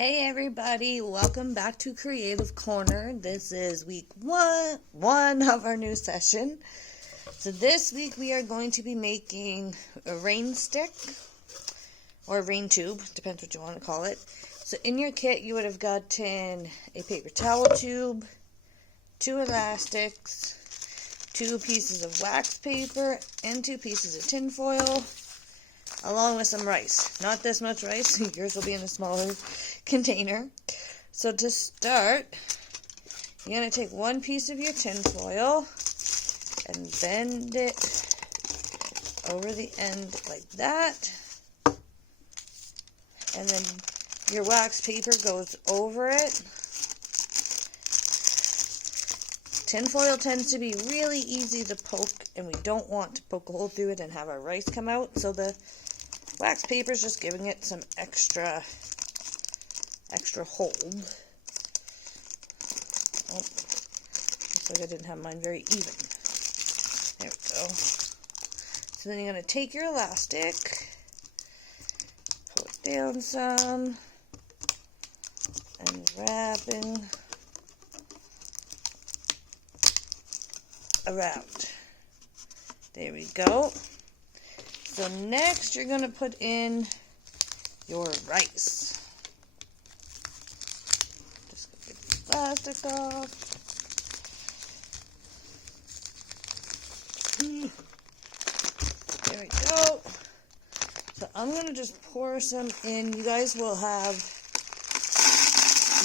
Hey everybody, welcome back to Creative Corner. This is week one of our new session. So this week we are going to be making a rain stick or a rain tube, depends what you want to call it. So in your kit you would have gotten a paper towel tube, 2 elastics, 2 pieces of wax paper, and 2 pieces of tin foil, along with some rice. Not this much rice, yours will be in a smaller container. So to start, you're going to take 1 piece of your tin foil and bend it over the end like that. And then your wax paper goes over it. Tin foil tends to be really easy to poke, and we don't want to poke a hole through it and have our rice come out. So the wax paper is just giving it some extra hold. Oh, looks like I didn't have mine very even. There we go. So then you're going to take your elastic, pull it down some, and wrapping around. There we go. So next you're going to put in your rice. Just going to get the plastic off. There we go. So I'm going to just pour some in. You guys will have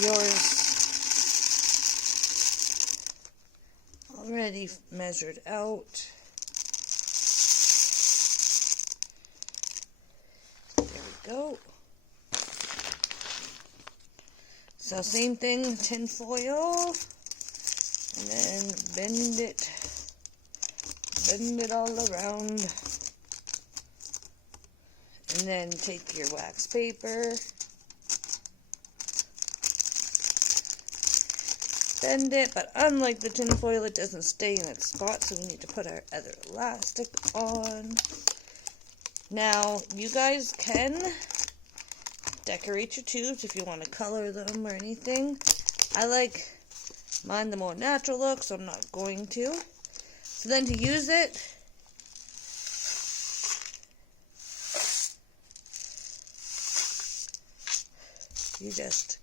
yours already measured out. Go. So same thing, tin foil, and then bend it all around, and then take your wax paper, bend it, but unlike the tin foil, it doesn't stay in its spot, so we need to put our other elastic on. Now, you guys can decorate your tubes if you want to color them or anything. I like mine the more natural look, so I'm not going to. So then to use it, you just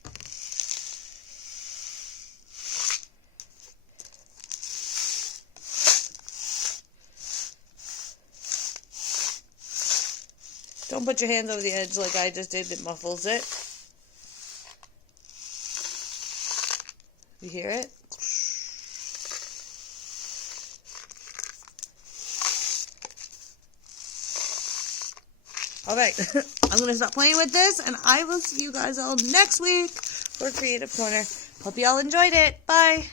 don't put your hands over the edge like I just did, it muffles it. You hear it? Alright, I'm going to stop playing with this, and I will see you guys all next week for Creative Corner. Hope you all enjoyed it. Bye!